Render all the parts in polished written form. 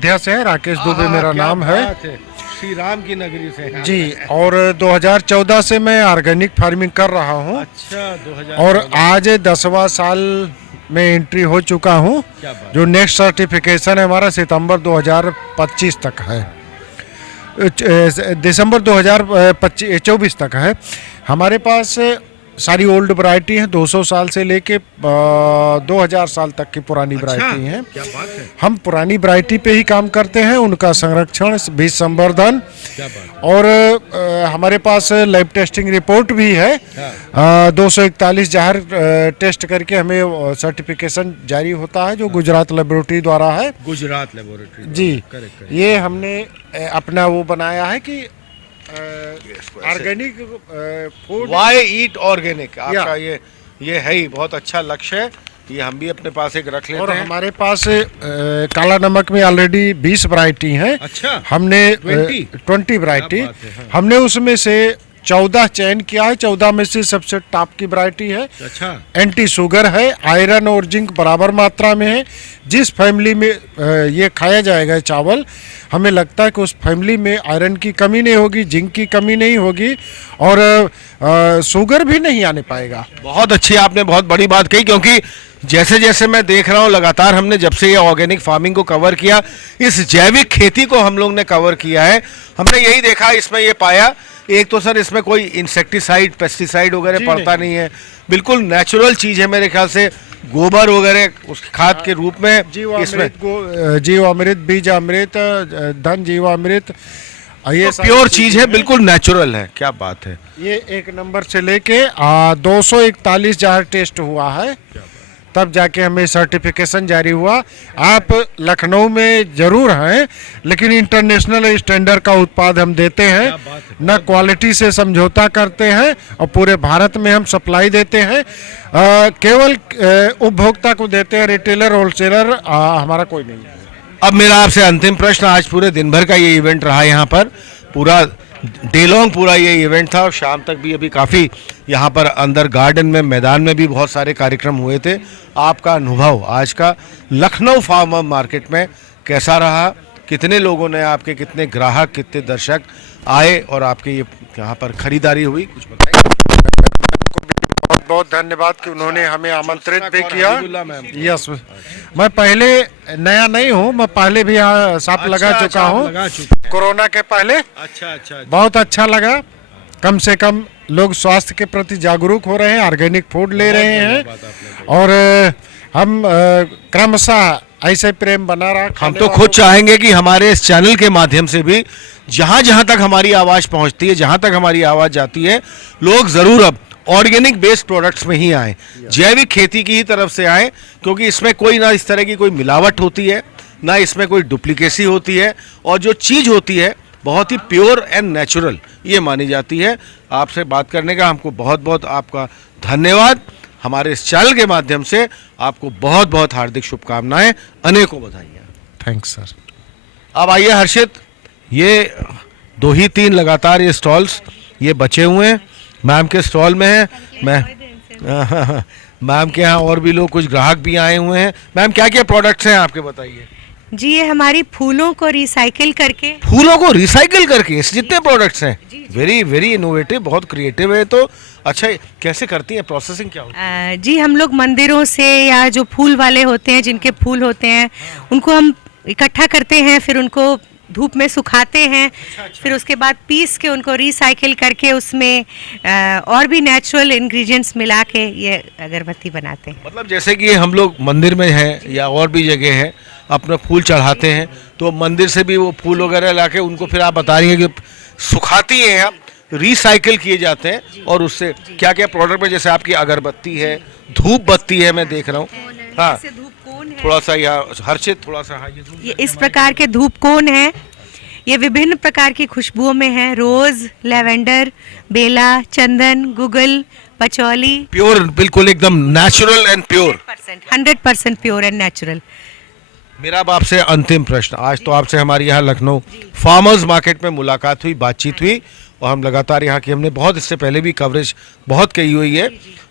अयोध्या से है, राकेश दुबे मेरा नाम है। श्री राम की नगरी से जी। और 2014 से मैं ऑर्गेनिक फार्मिंग कर रहा हूँ। अच्छा, 2000 और आज 10वां साल में एंट्री हो चुका हूँ। जो नेक्स्ट सर्टिफिकेशन है हमारा सितंबर 2025 तक है, दिसंबर 2024 तक है। हमारे पास सारी ओल्ड वैरायटी है, 200 साल से लेके 2000 साल तक की पुरानी वैरायटी हैं। क्या बात है। हम पुरानी वैरायटी पे ही काम करते हैं, उनका संरक्षण, बीज संवर्धन। क्या बात और हमारे पास लैब टेस्टिंग रिपोर्ट भी है। 241 जहर टेस्ट करके हमें सर्टिफिकेशन जारी होता है, जो गुजरात लेबोरेटरी द्वारा है। गुजरात लेबोरेटरी जी। करेक्ट। ये हमने अपना वो बनाया है कि ऑर्गेनिक फूड। वाई ईट ऑर्गेनिक आपका ये है ही बहुत अच्छा लक्ष्य है। ये हम भी अपने पास एक रख लेते और हैं। हमारे पास काला नमक में ऑलरेडी 20 वैरायटी हैं। अच्छा, हमने 20 वैरायटी, हाँ। हमने उसमें से 14 चयन किया है। 14 में से सबसे टॉप की वैरायटी है। अच्छा, एंटी शुगर है, आयरन और जिंक बराबर मात्रा में है। जिस फैमिली में ये खाया जाएगा चावल, हमें लगता है कि उस फैमिली में आयरन की कमी नहीं होगी, जिंक की कमी नहीं होगी और शुगर भी नहीं आने पाएगा। बहुत अच्छी आपने बहुत बड़ी बात कही, क्योंकि जैसे जैसे मैं देख रहा हूँ लगातार हमने जब से ये ऑर्गेनिक फार्मिंग को कवर किया, इस जैविक खेती को हम लोग ने कवर किया है, हमने यही देखा, इसमें ये पाया, एक तो सर इसमें कोई इंसेक्टिसाइड पेस्टिसाइड वगैरह पड़ता नहीं है, बिल्कुल नेचुरल चीज़ है। मेरे ख्याल से गोबर वगैरह उस खाद के रूप में इसमें जीवामृत, बीजामृत, धन जीवामृत, ये तो प्योर चीज़ है, बिल्कुल नेचुरल है। क्या बात है। ये 1 नंबर से लेके 241 जहर टेस्ट हुआ है, तब जाके हमें सर्टिफिकेशन जारी हुआ। आप लखनऊ में जरूर हैं, लेकिन इंटरनेशनल स्टैंडर्ड का उत्पाद हम देते हैं, न क्वालिटी से समझौता करते हैं, और पूरे भारत में हम सप्लाई देते हैं। केवल उपभोक्ता को देते हैं, रिटेलर होलसेलर हमारा कोई नहीं है। अब मेरा आपसे अंतिम प्रश्न, आज पूरे दिन भर का ये इवेंट रहा यहाँ पर, पूरा डे लॉन्ग पूरा ये इवेंट था, और शाम तक भी अभी काफ़ी यहाँ पर अंदर गार्डन में, मैदान में भी बहुत सारे कार्यक्रम हुए थे। आपका अनुभव आज का लखनऊ फार्मर मार्केट में कैसा रहा? कितने लोगों ने आपके, कितने ग्राहक, कितने दर्शक आए और आपके ये यहाँ पर खरीदारी हुई, कुछ बताइए। बहुत बहुत धन्यवाद कि उन्होंने हमें आमंत्रित भी किया। यस, मैं पहले नया नहीं हूँ, मैं पहले भी यहाँ सांप लगा चुका हूँ, कोरोना के पहले। अच्छा, बहुत अच्छा लगा। कम से कम लोग स्वास्थ्य के प्रति जागरूक हो रहे हैं, ऑर्गेनिक फूड ले रहे हैं, और हम क्रमशः ऐसे प्रेम बना रहा। हम तो खुद चाहेंगे कि हमारे इस चैनल के माध्यम से भी जहाँ जहाँ तक हमारी आवाज़ पहुँचती है, जहाँ तक हमारी आवाज़ जाती है, लोग ज़रूर अब ऑर्गेनिक बेस्ड प्रोडक्ट्स में ही आएँ, जैविक खेती की ही तरफ से आएँ, क्योंकि इसमें कोई ना इस तरह की कोई मिलावट होती है, ना इसमें कोई डुप्लीकेसी होती है, और जो चीज़ होती है बहुत ही प्योर एंड नेचुरल ये मानी जाती है। आपसे बात करने का हमको बहुत बहुत आपका धन्यवाद। हमारे इस चैनल के माध्यम से आपको बहुत बहुत हार्दिक शुभकामनाएं, अनेकों बधाइयाँ। Thanks sir. अब आइए हर्षित, ये 2 ही 3 लगातार ये स्टॉल्स ये बचे हुए हैं, मैम के स्टॉल में है, मैं मैम के यहाँ और भी लोग, कुछ ग्राहक भी आए हुए हैं। मैम क्या क्या प्रोडक्ट्स हैं आपके, बताइए। जी, ये हमारी फूलों को रिसाइकिल करके, इस जितने प्रोडक्ट्स हैं, वेरी वेरी इनोवेटिव, बहुत क्रिएटिव है। तो अच्छा, कैसे करती हैं, प्रोसेसिंग क्या होती है? जी, हम लोग मंदिरों से या जो फूल वाले होते हैं, जिनके फूल होते हैं, उनको हम इकट्ठा करते हैं, फिर उनको धूप में सुखाते हैं। फिर उसके बाद पीस के उनको रिसाइकिल करके उसमें और भी नेचुरल इंग्रेडिएंट्स मिला के ये अगरबत्ती बनाते हैं। मतलब जैसे कि हम लोग मंदिर में हैं या और भी जगह है, अपना फूल चढ़ाते हैं, तो मंदिर से भी वो फूल वगैरह लाके उनको फिर आप बता रही हैं कि सुखाती हैं आप, रिसाइकिल किए जाते हैं, और उससे क्या क्या प्रोडक्ट में, जैसे आपकी अगरबत्ती है, धूप बत्ती है, मैं देख रहा हूँ। हाँ, थोड़ा सा यहाँ हर्षित, थोड़ा सा। हाँ, ये इस प्रकार के धूप कोन है, ये विभिन्न प्रकार की खुशबुओं में है, रोज, लेवेंडर, बेला, चंदन, गुगल, पचौली। प्योर, बिल्कुल एकदम natural and pure, 100% pure and natural. मेरा अब आपसे अंतिम प्रश्न, आज तो आपसे हमारी यहाँ लखनऊ फार्मर्स मार्केट में मुलाकात हुई, बातचीत हुई, और हम लगातार यहाँ की, हमने बहुत इससे पहले भी कवरेज बहुत की हुई है।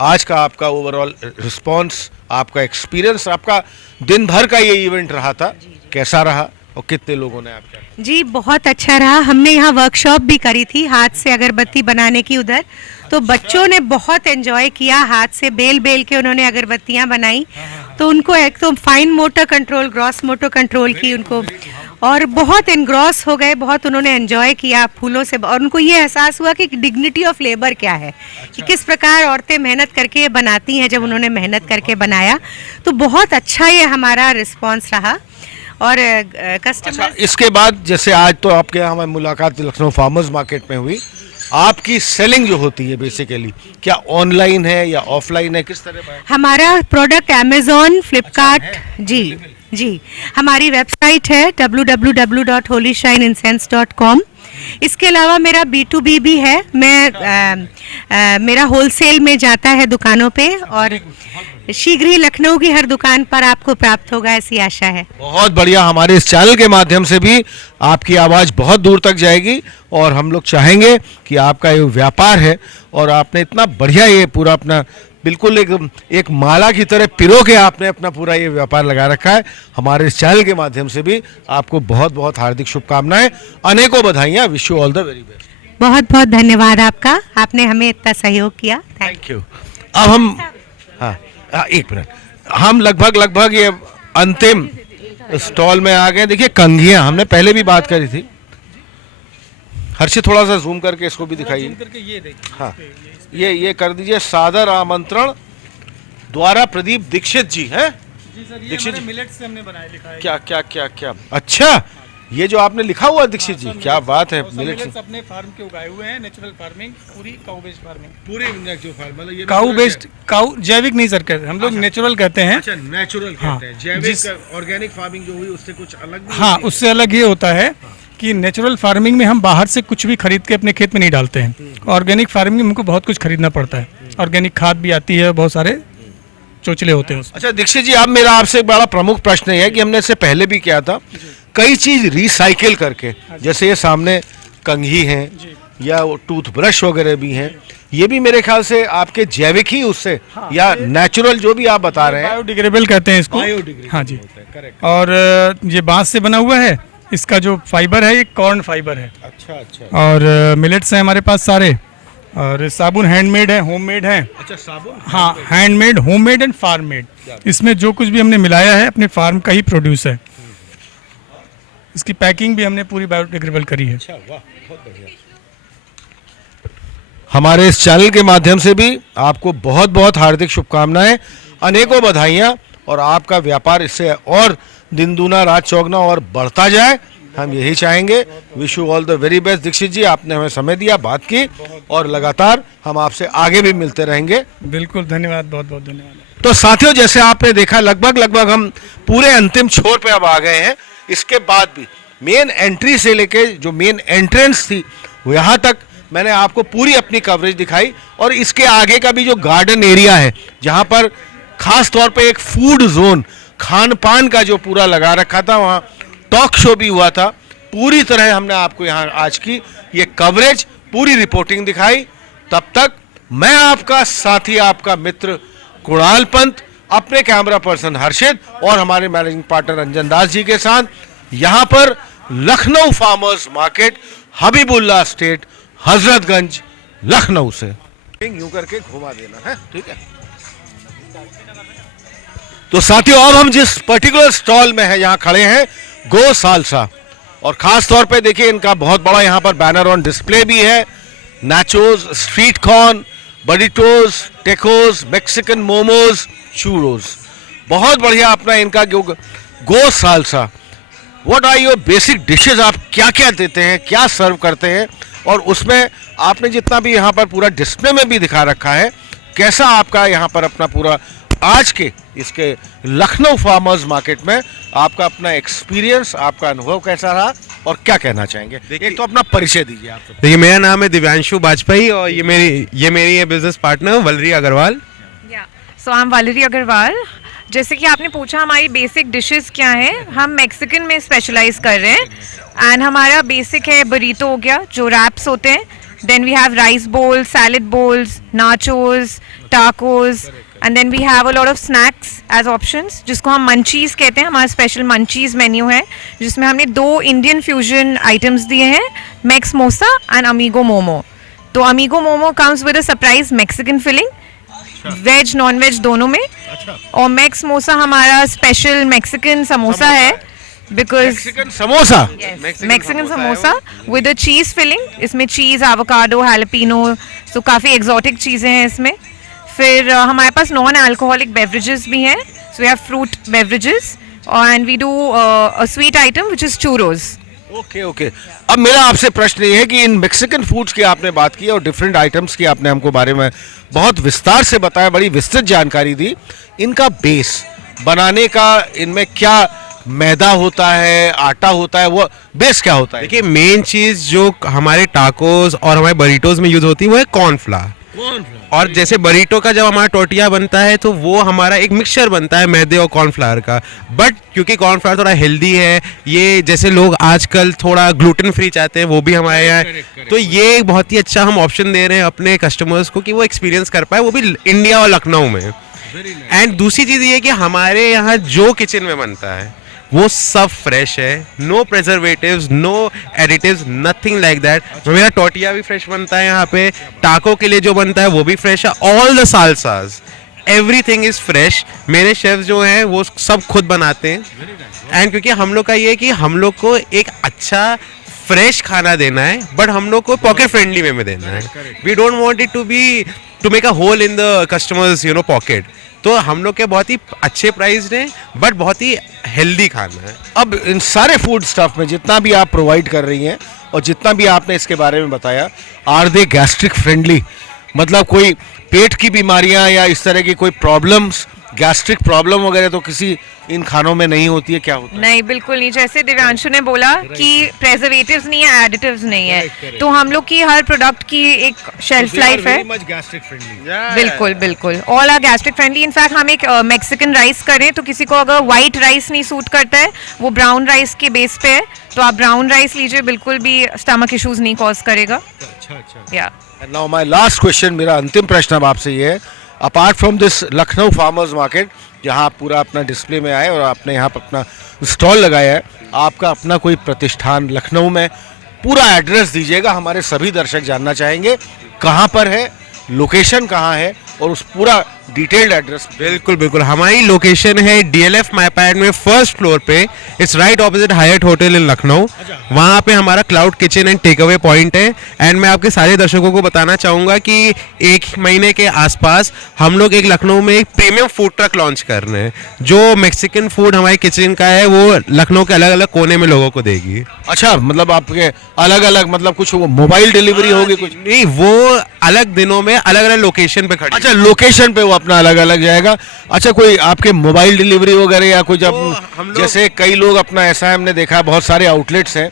आज का आपका ओवरऑल रिस्पांस, आपका एक्सपीरियंस, आपका दिन भर का ये इवेंट रहा था, कैसा रहा, और कितने लोगों ने आपका? जी बहुत अच्छा रहा। हमने यहाँ वर्कशॉप भी करी थी हाथ से अगरबत्ती बनाने की उधर, तो बच्चों ने बहुत एंजॉय किया। हाथ से बेल बेल के उन्होंने अगरबत्तियाँ बनाई, तो उनको एक तो fine motor control, gross motor control की उनको, और बहुत एनग्रॉस हो गए, बहुत उन्होंने एंजॉय किया फूलों से। और उनको ये एहसास हुआ कि डिग्निटी ऑफ लेबर क्या है, कि किस प्रकार औरतें मेहनत करके ये बनाती हैं। जब उन्होंने मेहनत करके बनाया तो बहुत अच्छा ये हमारा रिस्पॉन्स रहा। और कस्टमर अच्छा, इसके बाद जैसे आज तो आपके यहाँ हमारी मुलाकात लखनऊ फार्मर्स मार्केट में हुई, आपकी सेलिंग जो होती है बेसिकली क्या ऑनलाइन है या ऑफलाइन है, किस तरह है? हमारा प्रोडक्ट अमेजोन, फ्लिपकार्ट, जी हमारी वेबसाइट है www.holyshineincense.com। इसके अलावा मेरा B2B भी है। मेरा होलसेल में जाता है दुकानों पे, और शीघ्र ही लखनऊ की हर दुकान पर आपको प्राप्त होगा, ऐसी आशा है। बहुत बढ़िया। हमारे इस चैनल के माध्यम से भी आपकी आवाज़ बहुत दूर तक जाएगी, और हम लोग चाहेंगे कि आपका ये व्यापार है और आपने इतना बढ़िया ये पूरा अपना बिल्कुल एक माला की तरह पिरो के आपने अपना पूरा ये व्यापार लगा रखा है। हमारे इस चैनल के माध्यम से भी आपको बहुत बहुत हार्दिक शुभकामनाएं, अनेकों बधाइयाँ। Wish you all the very best. बहुत बहुत धन्यवाद आपका, आपने हमें इतना सहयोग किया। Thank you. अब हम हाँ, एक मिनट, हम लगभग ये अंतिम स्टॉल में आ गए। देखिए कंघियाँ हमने पहले भी बात करी थी। हर्षित थोड़ा सा जूम करके इसको भी दिखाइए। हाँ, ये कर दीजिए। सादर आमंत्रण द्वारा प्रदीप दीक्षित जी हैं। दीक्षित जी मिलेट से हमने बनाया, लिखा है। क्या अच्छा, ये जो आपने लिखा हुआ दीक्षित जी, क्या बात है। मिलेट्स अपने फार्म के उगाए हुए हैं, नेचुरल फार्मिंग, पूरी काऊ बेस्ड फार्मिंग। पूरे मतलब ये काऊ बेस्ड, काऊ जैविक नहीं सर कहते हम लोग, नेचुरल कहते हैं। अच्छा, नेचुरल कहते हैं। जैविक ऑर्गेनिक फार्मिंग जो हुई उससे कुछ अलग भी हाँ, उससे अलग ये होता है कि नेचुरल फार्मिंग में हम बाहर से कुछ भी खरीद के अपने खेत में नहीं डालते हैं। ऑर्गेनिक फार्मिंग में हमको बहुत कुछ खरीदना पड़ता है। ऑर्गेनिक खाद भी आती है, बहुत सारे चोचले होते हैं उसमें। अच्छा दीक्षित जी, अब मेरा आपसे एक बड़ा प्रमुख प्रश्न है कि हमने इससे पहले भी किया था, कई चीज रिसाइकिल करके, जैसे ये सामने कंघी हैं या टूथब्रश वगैरह भी हैं, ये भी मेरे ख्याल से आपके जैविक ही उससे या नेचुरल जो भी आप बता रहे हैं, बायोडिग्रेडेबल कहते हैं इसको। हाँ जी। और ये बांस से बना हुआ है। इसका जो फाइबर है ये कॉर्न फाइबर है। अच्छा। और मिलेट्स हैं हमारे पास सारे। और साबुन हैंडमेड है, होममेड है। अच्छा, साबुन हाँ, handmade, homemade and farm made. इसमें जो कुछ भी हमने मिलाया है अपने फार्म का ही प्रोड्यूस है। इसकी पैकिंग भी हमने पूरी बायोडिग्रेडेबल करी है। अच्छा, वाह, बहुत बढ़िया। हमारे इस चैनल के माध्यम से भी आपको बहुत बहुत हार्दिक शुभकामनाएं, अनेकों बधाइयां, और आपका व्यापार इससे और दिन दूना रात चौगना और बढ़ता जाए, हम यही चाहेंगे। Wish you all the very best. Dikshit ji, आपने हमें समय दिया, बात की, और लगातार हम आपसे आगे भी मिलते रहेंगे। बिल्कुल, धन्यवाद, बहुत बहुत धन्यवाद। तो साथियों, जैसे आपने देखा, लगभग हम पूरे अंतिम छोर पे अब आ गए हैं। इसके बाद भी मेन एंट्री से लेके जो मेन एंट्रेंस थी वो यहाँ तक मैंने आपको पूरी अपनी कवरेज दिखाई, और इसके आगे का भी जो गार्डन एरिया है, जहाँ पर खास तौर पे एक फूड जोन, खान पान का जो पूरा लगा रखा था, वहाँ टॉक शो भी हुआ था। पूरी तरह हमने आपको यहाँ आज की ये कवरेज, पूरी रिपोर्टिंग दिखाई। तब तक मैं आपका साथी, आपका मित्र कुणाल पंत, अपने कैमरा पर्सन हर्षित और हमारे मैनेजिंग पार्टनर अंजन दास जी के साथ यहाँ पर Lucknow farmers market, Habibullah state, Hazratganj, Lucknow से यूं करके घुमा देना है, ठीक है। तो साथियों, अब हम जिस पर्टिकुलर स्टॉल में है, यहाँ खड़े हैं गो सालसा, और खास तौर पे देखिए इनका बहुत बड़ा यहाँ पर बैनर ऑन डिस्प्ले भी है। Nachos, sweet corn, burritos, tacos, Mexican momos, churros, बहुत बढ़िया अपना इनका गो salsa. What are your basic dishes, आप क्या क्या देते हैं, क्या सर्व करते हैं, और उसमें आपने जितना भी यहाँ पर पूरा डिस्प्ले में भी दिखा रखा है, कैसा आपका यहाँ पर अपना पूरा आज के इसके लखनऊ फार्मर्स मार्केट में आपका अपना एक्सपीरियंस, आपका अनुभव कैसा रहा, और क्या कहना चाहेंगे। एक तो अपना परिचय दीजिए आप। देखिए, मेरा नाम है दिव्यांशु बाजपेयी, और ये मेरी है business partner Vallari Agarwal. So I am Vallari Agarwal. जैसे कि आपने पूछा हमारी बेसिक डिशेस क्या हैं, हम मैक्सिकन में स्पेशलाइज कर रहे हैं। एंड हमारा बेसिक है बरीतो हो गया, जो रैप्स होते हैं। Then we have rice bowl, salad bowls, nachos, tacos, and then we have a lot of snacks as options, जिसको हम मंचीज़ कहते हैं. हमारा स्पेशल मंचीज़ मेन्यू है जिसमें हमने 2 इंडियन फ्यूजन आइटम्स दिए हैं, मैक्स मोसा एंड अमीगो मोमो. तो Amigo momo comes with a surprise Mexican filling, veg non veg दोनों में. और मैक्स मोसा हमारा स्पेशल मैक्सिकन समोसा है, because Mexican samosa. Mexican samosa with a cheese filling. इसमें चीज़, एवोकाडो, हैलपिनो, तो काफ़ी एग्जॉटिक चीज़ें हैं इसमें. फिर हमारे पास नॉन अल्कोहलिक बेवरेजेस भी हैं, so we have fruit beverages and we do a sweet item which is churros. Okay okay. अब मेरा आपसे प्रश्न ये है कि इन मैक्सिकन फूड्स की आपने बात की और डिफरेंट आइटम्स की आपने हमको बारे में बहुत विस्तार से बताया, बड़ी विस्तृत जानकारी दी. इनका बेस बनाने का, इनमें क्या मैदा होता है, आटा होता है, वो बेस क्या होता है? देखिए मेन चीज जो हमारे टाकोस और हमारे बरीटोज में यूज होती है वो है कॉर्नफ्लावर. और जैसे बरीटो का जब हमारा टोटिया बनता है तो वो हमारा एक मिक्सचर बनता है मैदे और कॉर्नफ्लावर का. बट क्योंकि कॉर्नफ्लावर थोड़ा हेल्दी है, ये जैसे लोग आजकल थोड़ा ग्लूटेन फ्री चाहते हैं, वो भी हमारे यहाँ, तो ये एक बहुत ही अच्छा हम ऑप्शन दे रहे हैं अपने कस्टमर्स को कि वो एक्सपीरियंस कर पाए, वो भी इंडिया और लखनऊ में. एंड दूसरी चीज़ ये है कि हमारे यहाँ जो किचन में बनता है वो सब फ्रेश है, no preservatives, no additives, nothing like that. मेरा टोटिया भी फ्रेश बनता है यहाँ पे, टाको के लिए जो बनता है वो भी फ्रेश है, all the salsas, everything is fresh. मेरे शेफ जो हैं वो सब खुद बनाते हैं. एंड क्योंकि हम लोग का ये है कि हम लोग को एक अच्छा फ्रेश खाना देना है, बट हम लोग को पॉकेट फ्रेंडली वे में देना है. We don't want it to make a hole in the customer's pocket. तो हम लोग के बहुत ही अच्छे प्राइस हैं, बट बहुत ही हेल्दी खाना है. अब इन सारे फूड स्टफ में जितना भी आप प्रोवाइड कर रही हैं और जितना भी आपने इसके बारे में बताया, आर दे गैस्ट्रिक फ्रेंडली? मतलब कोई पेट की बीमारियां या इस तरह की कोई प्रॉब्लम्स, गैस्ट्रिक प्रॉब्लम वगैरह तो किसी इन खानों में नहीं होती है? क्या होता है? नहीं, बिल्कुल नहीं. जैसे दिव्यांशु ने बोला कि प्रेजर्वेटिव्स नहीं है, एडिटिव्स नहीं है, तो हम लोग की हर प्रोडक्ट की एक शेल्फ लाइफ है. बिल्कुल बिल्कुल, all are gastric friendly. In fact हम एक मैक्सिकन राइस करें तो किसी को अगर व्हाइट राइस नहीं सूट करता है, वो ब्राउन राइस के बेस पे है, तो आप ब्राउन राइस लीजिए, बिल्कुल भी स्टमक इश्यूज नहीं कॉज करेगा. या नाउ माय लास्ट क्वेश्चन, मेरा अंतिम प्रश्न अब आपसे ये है, apart from this Lucknow farmers market जहाँ आप पूरा अपना डिस्प्ले में आए और आपने यहाँ पर अपना स्टॉल लगाया है, आपका अपना कोई प्रतिष्ठान लखनऊ में, पूरा एड्रेस दीजिएगा, हमारे सभी दर्शक जानना चाहेंगे कहाँ पर है, लोकेशन कहाँ है और उस पूरा डिटेल्ड एड्रेस. बिल्कुल बिल्कुल, हमारी लोकेशन है DLF मायपैड में फर्स्ट फ्लोर पे. It's right opposite Hyatt hotel in Lucknow. वहाँ पे हमारा cloud kitchen and take away point है. एंड मैं आपके सारे दर्शकों को बताना चाहूँगा कि 1 महीने के आसपास हम लोग एक लखनऊ में एक प्रीमियम फूड ट्रक लॉन्च कर रहे हैं, जो मैक्सिकन फूड हमारे किचन का है वो लखनऊ के अलग अलग कोने में लोगों को देगी. अच्छा, मतलब आपके अलग अलग, मतलब कुछ मोबाइल डिलीवरी होगी? कुछ नहीं, वो अलग दिनों में अलग अलग लोकेशन पे खड़ी. अच्छा, लोकेशन पे वो अपना अलग अलग जाएगा. अच्छा, कोई आपके मोबाइल डिलीवरी वगैरह या कुछ अब जैसे कई लोग अपना, ऐसा हमने देखा है बहुत सारे आउटलेट्स हैं,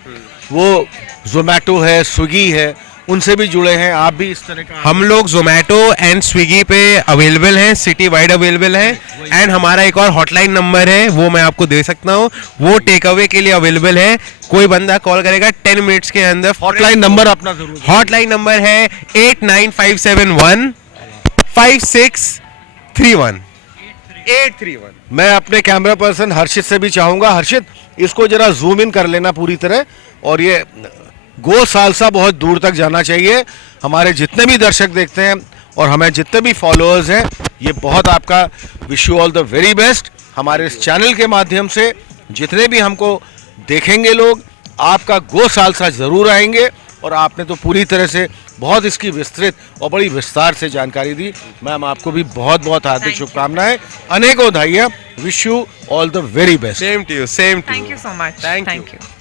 वो जोमेटो है, स्विगी है, उनसे भी जुड़े हैं, आप भी इस तरह का? हम लोग जोमेटो एंड स्विगी पे अवेलेबल हैं, सिटी वाइड अवेलेबल है. एंड हमारा एक और हॉटलाइन नंबर है, वो मैं आपको दे सकता हूँ, वो टेक अवे के लिए अवेलेबल है. कोई बंदा कॉल करेगा 10 मिनट्स के अंदर. हॉटलाइन नंबर अपना जरूर. हॉटलाइन नंबर है 89571 5631 831. मैं अपने कैमरा पर्सन हर्षित से भी चाहूंगा, हर्षित इसको जरा जूम इन कर लेना पूरी तरह, और ये गो सालसा बहुत दूर तक जाना चाहिए. हमारे जितने भी दर्शक देखते हैं और हमें जितने भी फॉलोअर्स हैं, ये बहुत आपका wish you all the very best. हमारे इस चैनल के माध्यम से जितने भी हमको देखेंगे लोग, आपका गो सालसा जरूर आएंगे, और आपने तो पूरी तरह से बहुत इसकी विस्तृत और बड़ी विस्तार से जानकारी दी. मैम, आपको भी बहुत बहुत हार्दिक शुभकामनाएं, अनेकों बधाइयाँ. Wish you all the very best. Same to you, same to you. Thank you so much. Thank you. Thank you.